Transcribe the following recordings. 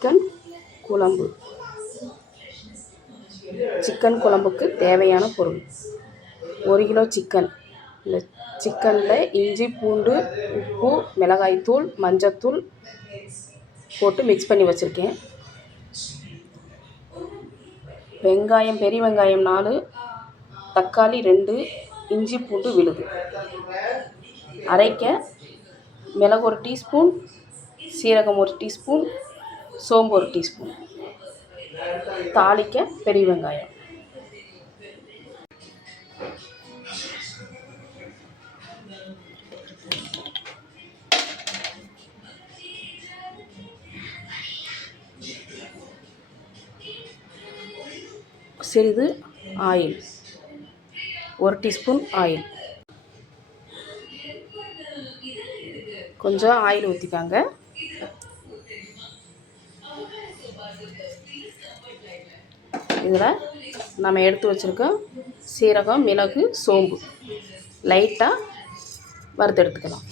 Chicken குழம்பு. Chicken குழம்புக்கு தேவையான பொருள்: 1 கிலோ சிக்கன். இந்த சிக்கனில் இஞ்சி, பூண்டு, உப்பு, மிளகாய்த்தூள், மஞ்சத்தூள் போட்டு மிக்ஸ் பண்ணி வச்சுருக்கேன். வெங்காயம், பெரிய வெங்காயம் 4, தக்காளி 2, இஞ்சி பூண்டு விழுது. அரைக்க மிளகு 1 டீஸ்பூன், சீரகம் 1 டீஸ்பூன், சோம்பு 1 டீஸ்பூன். தாளிக்க பெரிய வெங்காயம். சிறிது ஆயில், 1 டீஸ்பூன் ஆயில். கொஞ்சம் ஆயில் ஊற்றிக்காங்க. இதில் நம்ம எடுத்து வச்சுருக்க சீரகம், மிளகு, சோம்பு லைட்டாக வறுத்து எடுத்துக்கலாம்.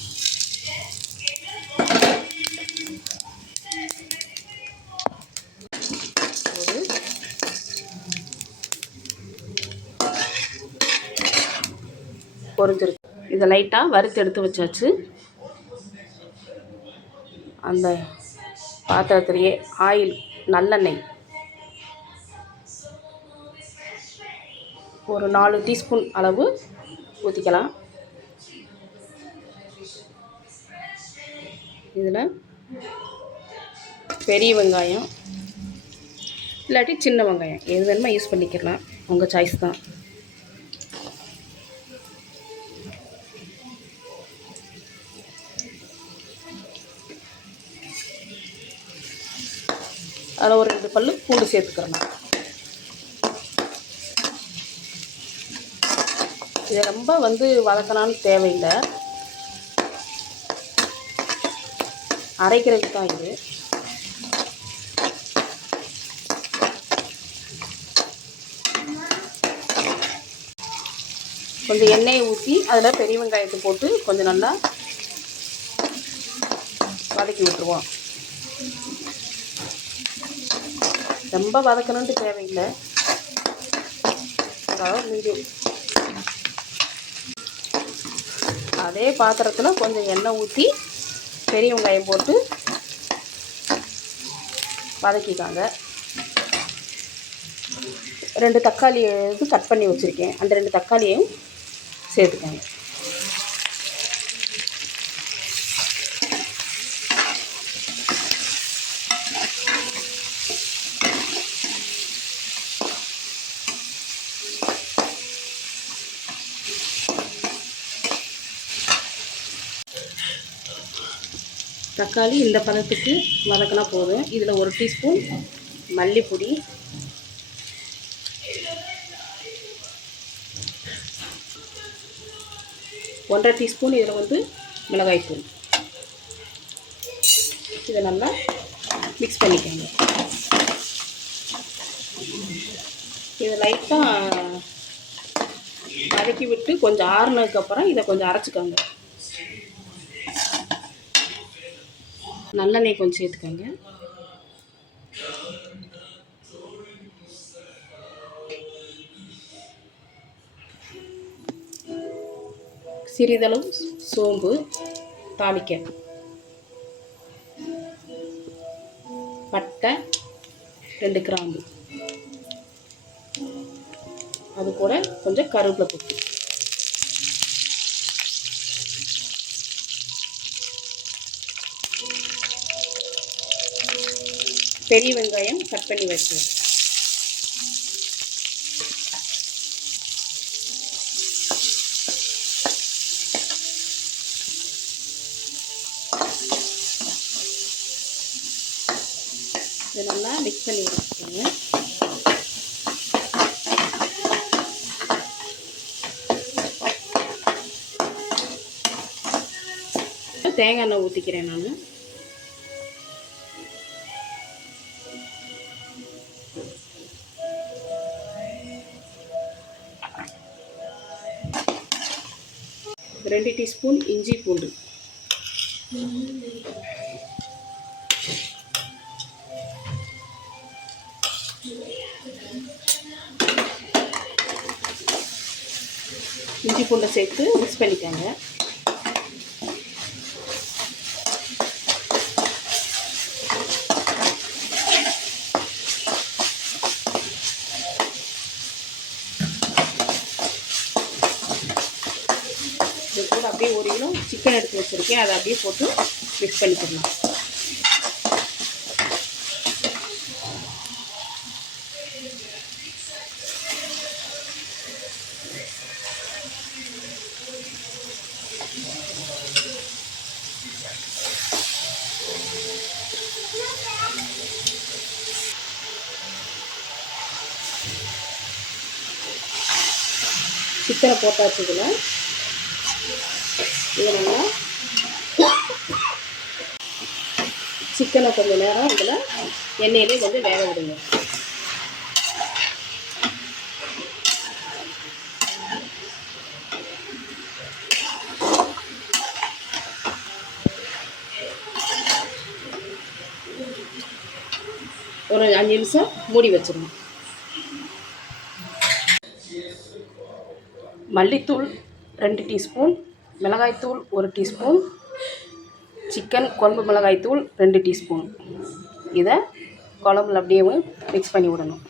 பொரிஞ்சிருக்கு. இதை லைட்டாக வறுத்து எடுத்து வச்சாச்சு. அந்த பாத்திரத்திலேயே ஆயில், நல்லெண்ணெய் ஒரு 4 டீஸ்பூன் அளவு ஊற்றிக்கலாம். இதில் பெரிய வெங்காயம் இல்லாட்டி சின்ன வெங்காயம் எது வேணுமோ யூஸ் பண்ணிக்கலாம், உங்கள் சாய்ஸ் தான். அதில் ஒரு 2 பல்லு பூண்டு சேர்த்துக்கிறேன். இதை ரொம்ப வதக்கணும்னு தேவையில்லை, அரைக்கிறதுக்கு தான் இது. கொஞ்சம் எண்ணெயை ஊற்றி அதில் பெரிய வெங்காயத்தை போட்டு கொஞ்சம் நல்லா வதக்கி விட்டுருவோம். ரொம்ப வதக்கணுன்ட்டு தேவையில்லை, அதாவது மீடியம். அதே பாத்திரத்தில் கொஞ்சம் எண்ணெய் ஊற்றி பெரிய வெங்காயம் போட்டு வதக்கிக்காங்க. 2 தக்காளி கட் பண்ணி வச்சுருக்கேன், அந்த 2 தக்காளியையும் சேர்த்துக்காங்க. தக்காளி இந்த பதத்துக்கு வதக்கினா போதும். இதில் 1 டீஸ்பூன் மல்லிப்பொடி, 1/2 டீஸ்பூன் இதில் மிளகாய்த்தூள். இதை நல்லா மிக்ஸ் பண்ணிக்கோங்க. இதை லைட்டாக வதக்கி விட்டு கொஞ்சம் ஆறுனதுக்கப்புறம் இதை கொஞ்சம் அரைச்சிக்கோங்க. நல்லெண்ணெய் கொஞ்சம் சேர்த்துக்கோங்க. சிறிதளவு சோம்பு தாளிக்க, பட்டை 2 கிராம்பு, அது கூட கொஞ்சம் கருவேப்பிலை போட்டு, பெரிய வெங்காயம் கட் பண்ணி வச்சு, இதை நல்லா மிக்ஸ் பண்ணி வச்சுக்கோங்க. தேங்காய் எண்ணெய் ஊற்றிக்கிறேன் நான். ரெண்டு டீஸ்பூன் இஞ்சி பூண்டு, இஞ்சி பூண்டை சேர்த்து மிக்ஸ் பண்ணிக்கோங்க. இது கூட அப்படியே 1 கிலோ சிக்கன் எடுத்து வச்சுருக்கேன், அதை அப்படியே போட்டு மிக்ஸ் பண்ணிக்கலாம். சிக்கனை போட்டாச்சு. இதில் நல்லா சிக்கனை கொஞ்சம் நேரம் இதில் எண்ணெயிலே கொஞ்சம் வேக விடுங்க. ஒரு 5 நிமிஷம் மூடி வச்சிடணும். மல்லித்தூள் 2 டீஸ்பூன், மிளகாய்த்தூள் 1 டீஸ்பூன், சிக்கன் குழம்பு மிளகாய்த்தூள் 2 டீஸ்பூன். இதை குழம்புல அப்படியே மிக்ஸ் பண்ணி விடணும்.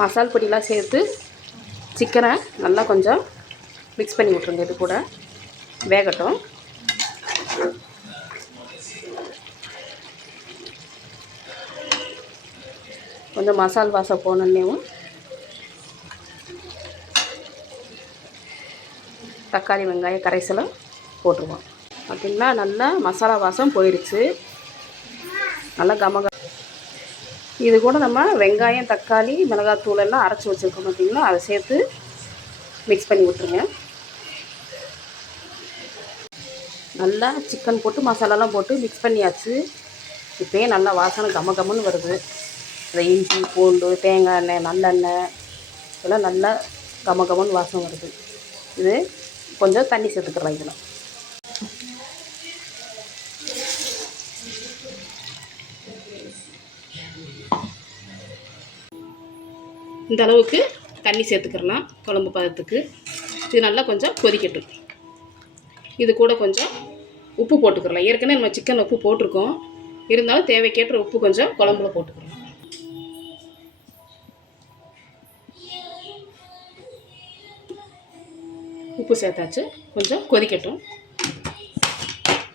மசால் பொடியெலாம் சேர்த்து சிக்கனை நல்லா கொஞ்சம் மிக்ஸ் பண்ணி விட்ருங்க. இது கூட வேகட்டும். கொஞ்சம் மசால் வாசம் போனோன்னேவும் தக்காளி வெங்காய கரைசலை போட்டுருவோம். பார்த்திங்கன்னா நல்லா மசாலா வாசம் போயிடுச்சு. நல்லா கம. இது கூட நம்ம வெங்காயம் தக்காளி மிளகாத்தூள் எல்லாம் அரைச்சி வச்சுருக்கோம் பார்த்திங்கன்னா, அதை சேர்த்து மிக்ஸ் பண்ணி விட்ருங்க. நல்லா சிக்கன் போட்டு மசாலாலாம் போட்டு மிக்ஸ் பண்ணியாச்சு. இப்போயே நல்லா வாசனை கம கமன்னு வருது. இந்த இஞ்சி பூண்டு தேங்காய் எண்ணெய் நல்லெண்ணெய் இதெல்லாம் நல்லா கம கமன்னு வாசனை வருது. இது கொஞ்சம் தண்ணி சேர்த்துக்கலாம். இதில் இந்த அளவுக்கு தண்ணி சேர்த்துக்கிறலாம் குழம்பு பதத்துக்கு. இது நல்லா கொஞ்சம் கொதிக்கட்டும். இது கூட கொஞ்சம் உப்பு போட்டுக்கிறலாம். ஏற்கனவே நம்ம சிக்கன் உப்பு போட்டிருக்கோம், இருந்தாலும் தேவைக்கேற்ற உப்பு கொஞ்சம் குழம்புல போட்டுக்கிறோம். உப்பு சேர்த்தாச்சு. கொஞ்சம் கொதிக்கட்டும்.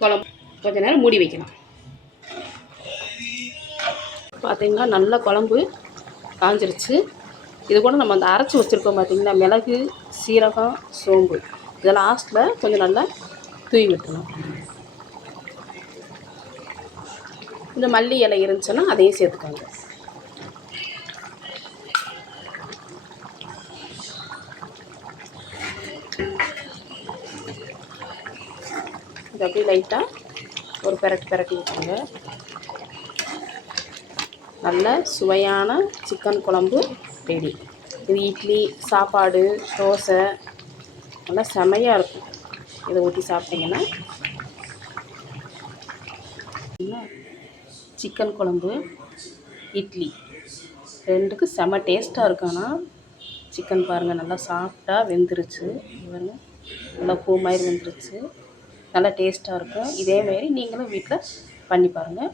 குழம்பு கொஞ்சம் நேரம் மூடி வைக்கலாம். பார்த்திங்கன்னா நல்லா குழம்பு காஞ்சிருச்சு. இது கூட நம்ம அந்த அரைச்சி வச்சுருக்கோம் பார்த்திங்கன்னா, மிளகு சீரகம் சோம்பு, இதை லாஸ்ட்டில் கொஞ்சம் நல்லா தூவி விட்டுணும். இந்த மல்லி இலை இருந்துச்சுன்னா அதையும் சேர்த்துக்காங்க. இது அப்படியே லைட்டாக ஒரு பிரட்டி விட்டுருங்க. நல்ல சுவையான சிக்கன் குழம்பு ரெடி. இது இட்லி சாப்பாடு தோசை நல்லா செமையாக இருக்கும். இதை ஊற்றி சாப்பிட்டிங்கன்னா சிக்கன் குழம்பு இட்லி ரெண்டுக்கு செம டேஸ்ட்டாக இருக்கும். ஆனால் சிக்கன் பாருங்கள் நல்லா சாஃப்டாக வெந்துருச்சு. பாருங்கள் நல்லா பூ மாதிரி வெந்துருச்சு. நல்லா டேஸ்ட்டாக இருக்கும். இதேமாரி நீங்களும் வீட்டில் பண்ணி பாருங்கள்.